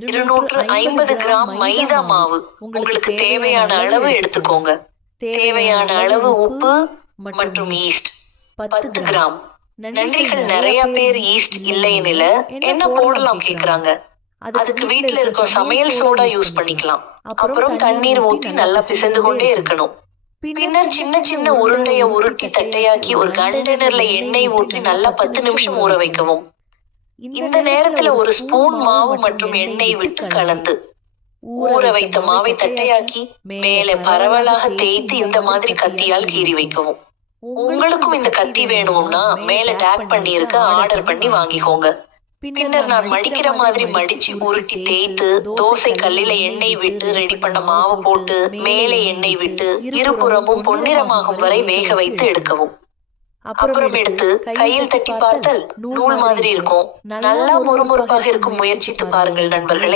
250 gram மைதா மாவு உங்களுக்கு தேவையான அளவு எடுத்துக்கோங்க. தேவையான அளவு உப்பு மற்றும் ஈஸ்ட் 10 கிராம். நன்றிகள். நிறைய பேர் ஈஸ்ட் இல்லைன்னு என்ன போடலாம் கேக்குறாங்க. அதுக்கு வீட்டுல இருக்கும் சமையல் சோடா யூஸ் பண்ணிக்கலாம். அப்புறம் தண்ணீர் ஊற்றி நல்லா பிசைந்து கொண்டே இருக்கணும். பின்னர் சின்ன சின்ன உருண்டைய உருட்டி தட்டையாக்கி ஒரு கண்டெய்னர்ல எண்ணெய் ஊற்றி நல்லா 10 நிமிஷம் ஊற வைக்கவும். இந்த நேரத்துல ஒரு ஸ்பூன் மாவு மற்றும் எண்ணெய் விட்டு கலந்து ஊற வைத்த மாவை தட்டையாக்கி மேலே பரவலாக தேய்த்து இந்த மாதிரி கத்தியால் கீறி வைக்கவும். உங்களுக்கும் இந்த கத்தி வேணும்னா மேல டேக் பண்ணி இருக்க ஆர்டர் பண்ணி வாங்கிக்கோங்க. பின்னர் நான் மடிக்கிற மாதிரி மடிச்சு உருட்டி தேய்த்து தோசை கல்லில எண்ணெய் விட்டு ரெடி பண்ண மாவு போட்டு மேலே எண்ணெய் விட்டு இருபுறமும் பொன்னிறமாகும் வரை வேக வைத்து எடுக்கவும். அப்புறம் எடுத்து கையில் தட்டி பார்த்தால் நூல் மாதிரி இருக்கும். நல்லா முறுமுறுப்பாக இருக்கும். முயற்சித்து பாருங்கள் நண்பர்களே.